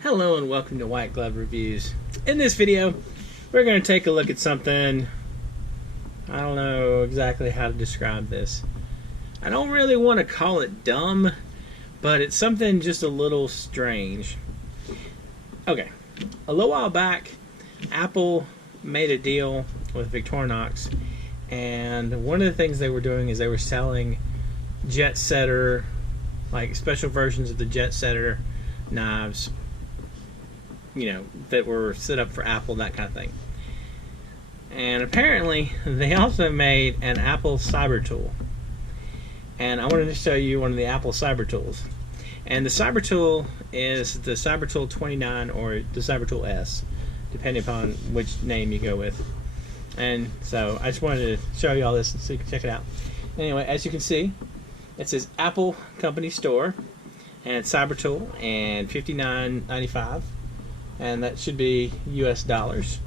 Hello and welcome to White Glove Reviews. In this video, we're going to take a look at something. I don't know exactly how to describe this. I don't really want to call it dumb, but it's something just a little strange. Okay, a little while back, Apple made a deal with Victorinox, and one of the things they were doing is they were selling jet setter, like special versions of the jet setter knives, you know, that were set up for Apple, that kind of thing. And apparently they also made an Apple Cybertool, and I wanted to show you one of the Apple Cybertools. And the Cybertool is the Cybertool 29 or the Cybertool S, depending upon which name you go with. And so I just wanted to show you all this so you can check it out. Anyway, as you can see, it says Apple Company Store and Cybertool and $59.95, and that should be US dollars.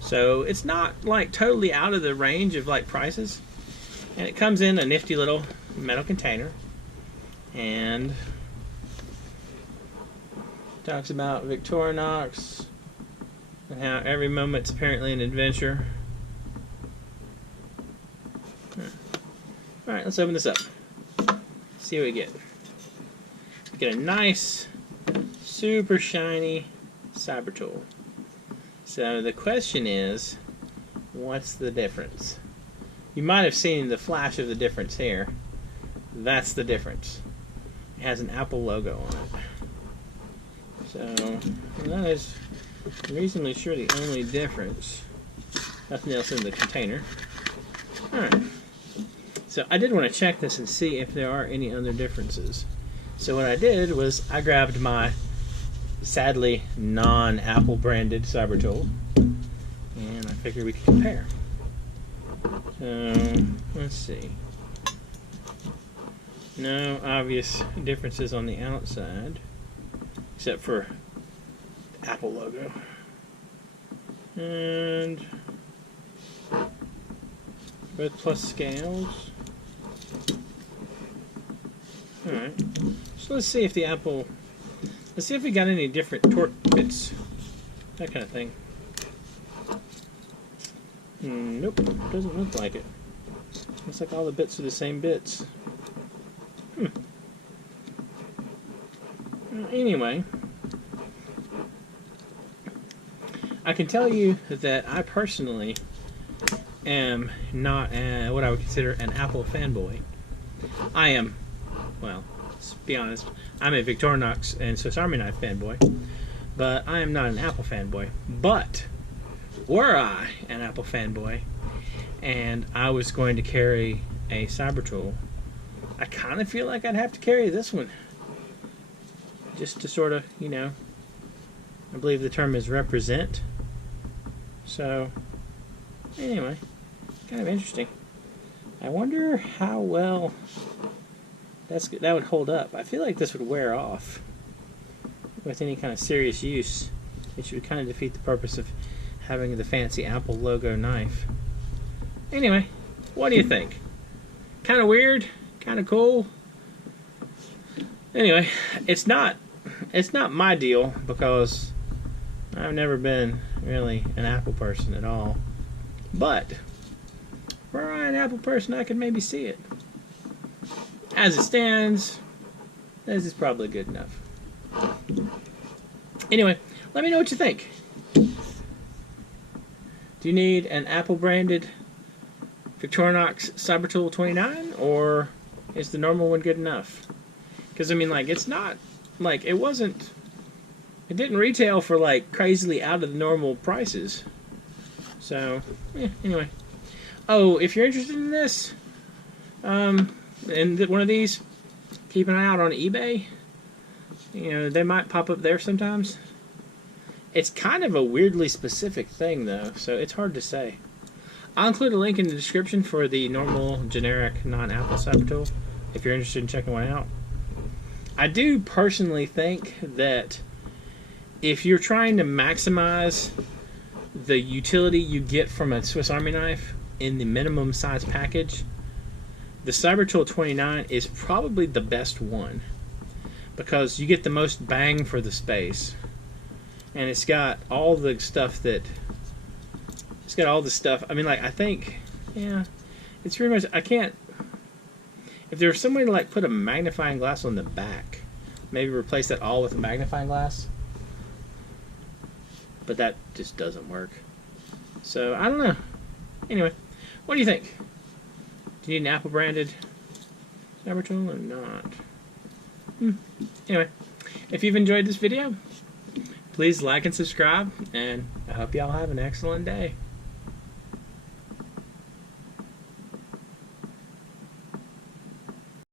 So it's not like totally out of the range of like prices, and it comes in a nifty little metal container and talks about Victorinox and how every moment's apparently an adventure. Alright, let's open this up. See what we get. We get a nice, super shiny Cybertool. So the question is, what's the difference? You might have seen the flash of the difference here. That's the difference. It has an Apple logo on it. So that is reasonably sure the only difference. Nothing else in the container. Alright. So I did want to check this and see if there are any other differences. So what I did was I grabbed my sadly non-Apple branded Cybertool, and I figured we could compare. So let's see. No obvious differences on the outside, except for the Apple logo. And both plus scales. Alright, so let's see if the Apple, let's see if we got any different torque bits, that kind of thing. Nope, doesn't look like it. Looks like all the bits are the same bits. Anyway, I can tell you that I personally am not what I would consider an Apple fanboy. I am, well, let's be honest, I'm a Victorinox and Swiss Army knife fanboy, but I am not an Apple fanboy. But were I an Apple fanboy and I was going to carry a Cybertool, I kind of feel like I'd have to carry this one, just to sort of, you know, I believe the term is represent. So anyway, kind of interesting. I wonder how well that would hold up. I feel like this would wear off with any kind of serious use, which would kind of defeat the purpose of having the fancy Apple logo knife. Anyway, what do you think? Kind of weird, kind of cool. Anyway, it's not my deal because I've never been really an Apple person at all. But were I an Apple person, I could maybe see it. As it stands, this is probably good enough. Anyway, let me know what you think. Do you need an Apple branded Victorinox Cybertool 29, or is the normal one good enough? Because I mean, like, it's not like it didn't retail for like crazily out of the normal prices. So anyway, oh, if you're interested in this, and one of these, keep an eye out on eBay. You know, they might pop up there sometimes. It's kind of a weirdly specific thing though, so it's hard to say. I'll include a link in the description for the normal generic non-Apple Cybertool if you're interested in checking one out. I do personally think that if you're trying to maximize the utility you get from a Swiss Army knife in the minimum size package, the Cybertool 29 is probably the best one because you get the most bang for the space. and it's got all the stuff that. It's got all the stuff. I mean, like, I think, yeah, it's pretty much. I can't. If there was some way to like put a magnifying glass on the back, maybe replace that all with a magnifying glass. But that just doesn't work. So I don't know. Anyway, what do you think? Do you need an Apple branded Cybertool or not? Anyway, if you've enjoyed this video, please like and subscribe, and I hope y'all have an excellent day.